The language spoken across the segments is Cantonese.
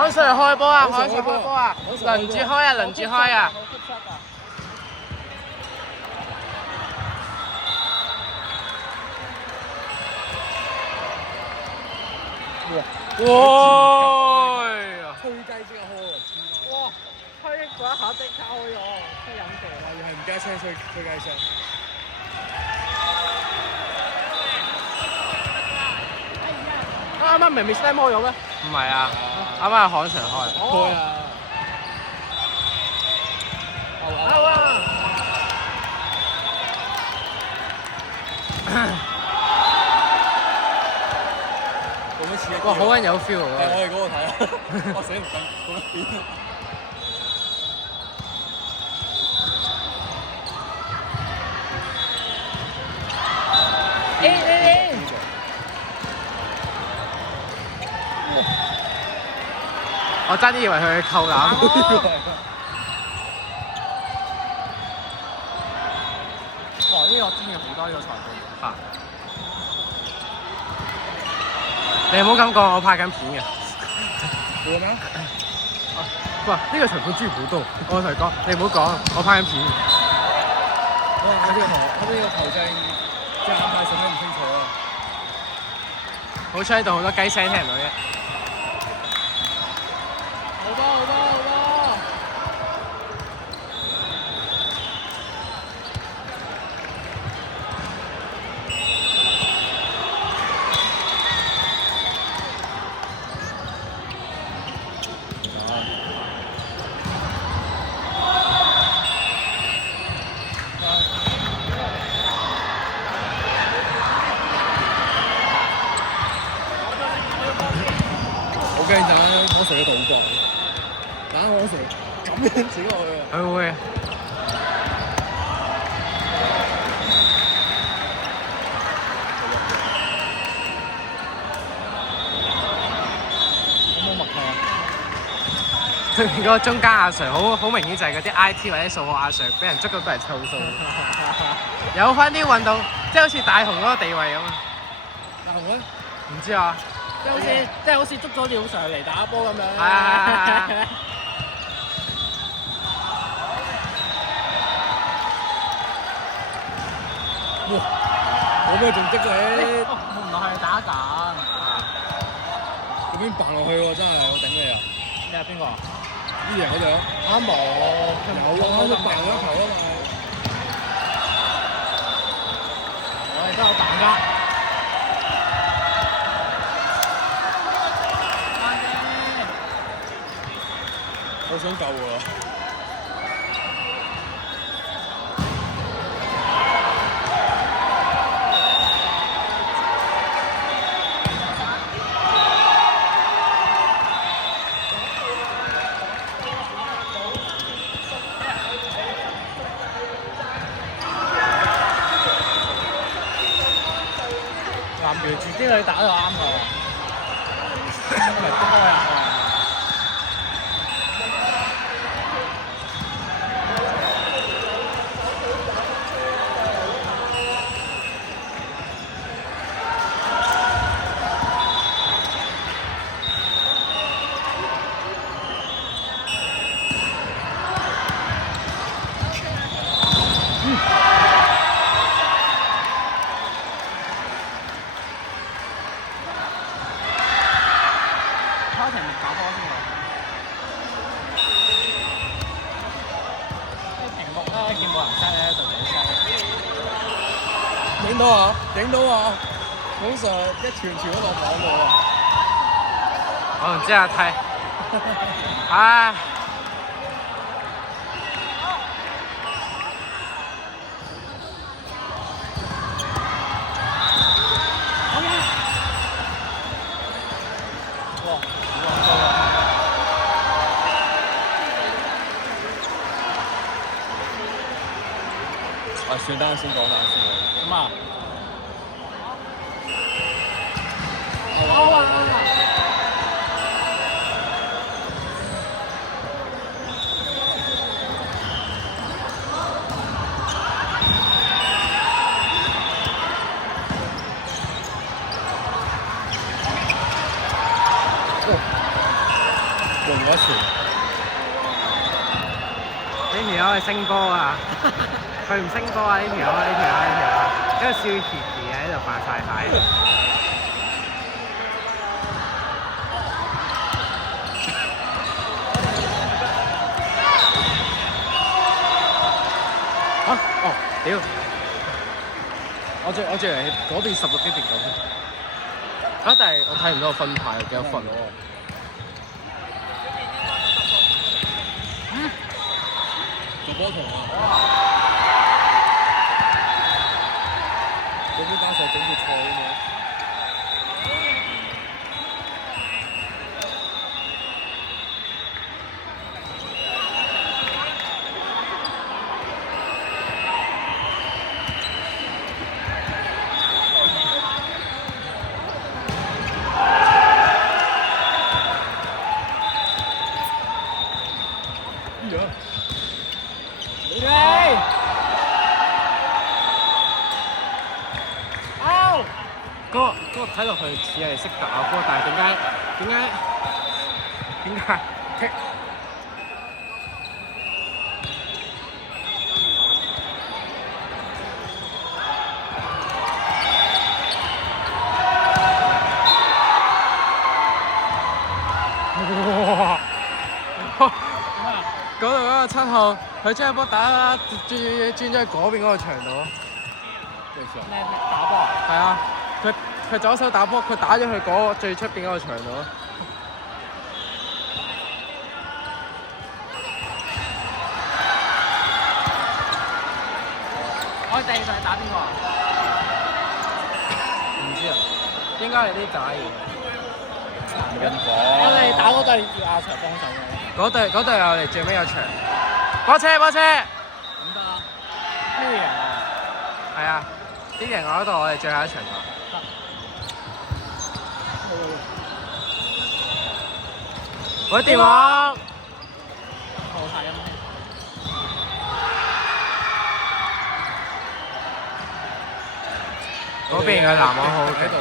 韓 Sir 開波啊！韓 Sir 開波啊！輪住開啊！輪住開啊！哇！吹雞即刻開喎！哇！吹嗰一下即刻開咗，啲飲射。係唔記得吹雞聲。啱啱明明 Slam 開咗咩？唔係啊，啱啱係韓 Sir 開。開啊！好啊！做乜似啊？哇，好撚有 feel 係喎！我哋嗰個睇啊！我死唔緊，講緊邊啊？我爭啲以為佢扣籃。哇！呢個專業好多呢個裁判。嚇！你唔好咁講，我拍緊片嘅。會咩？哇！呢個裁判專業好多。我同你講，你唔好講，我拍緊片。我呢個球證隻眼太順都唔清楚啊！好彩喺度好多雞聲聽唔到啫。好多好多好多！好驚陣間我成個動作，等下我成咁樣整落去啊！佢會。有冇默契啊？對面嗰個中間阿 Sir 好明顯就係嗰啲 IT 或者數學阿 Sir 俾人捉咗過嚟湊數，有翻啲運動，即係好似大雄嗰個地位咁啊！大雄咧，唔知啊，即係好似捉咗鳥上嚟打波咁樣。係哇！我咩仲激你？我唔係打緊。咁樣扮落去喎，真係我頂你啊！你係邊個啊？呢樣嗰隻啱冇，有啊，都扮咗一球啊嘛！我哋都有彈㗎。我想救喎。南原住啲女打就啱㗎，唔係多呀。開場打波先喎。啲屏幕咧見冇人 set 咧就自己 set。影到啊！影到啊！好實一傳傳都落網度啊！我唔知啊，睇，唉。哇！好穩高啊！算單先講單先。咁啊！友係升波啊！佢唔升波啊！呢條友，一個笑嘻嘻喺度扮晒蟹。啊！哦，屌！我最嚟嗰邊16呢邊9分。啊！但係我睇唔到個分派有幾多分喎。做波球啊！嗰邊單手整決賽啊嘛。嗰個睇落去似係識打波，但係點解踢？哇！嗰度嗰個7號，佢將個波打轉咗去嗰邊嗰個場度。咩打波？係啊，佢左手打波，佢打咗去嗰最出邊嗰個場度。我哋第二隊打邊個啊？唔知啊，應該係啲假嘢。我哋打嗰隊叫阿 Sir 幫手嘅。嗰隊我哋最尾有場。波車！唔得啊！咩贏啊？係啊，啲贏我嗰度我哋最後一場打。喂，電話。好睇啊！嗰邊嘅籃網好喺度。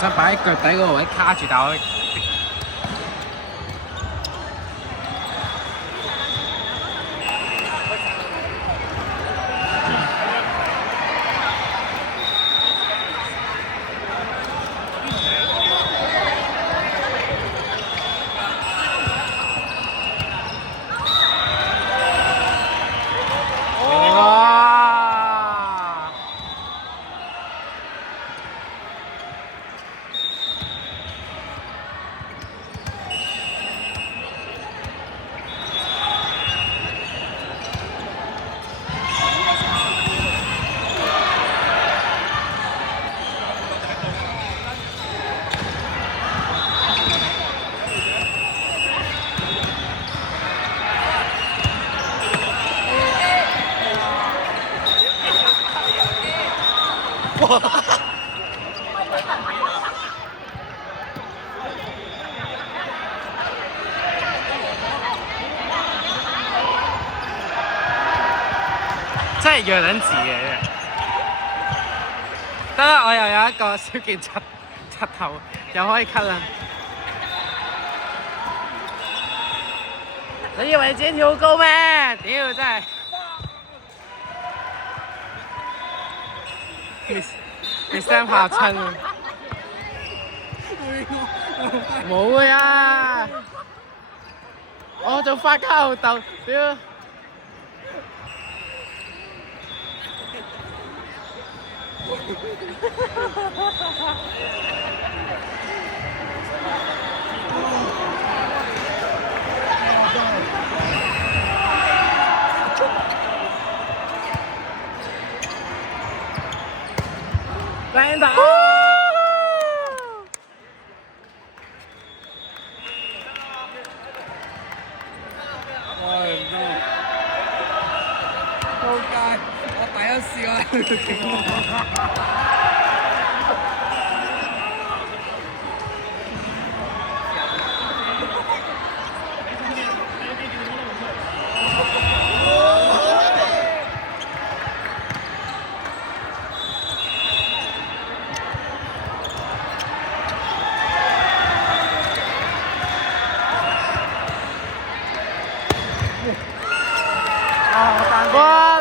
想擺喺腳底嗰個位卡住，但我真係弱撚字嘅。得啦，我又有一個小件柒頭，又可以 cut 啦。你以為你自己跳好高咩？屌真係！你聲嚇親啊！冇啊！我做花家後鬥，屌！靚打！喂，唔得。仆街！我第一次啊！啊！我單哇！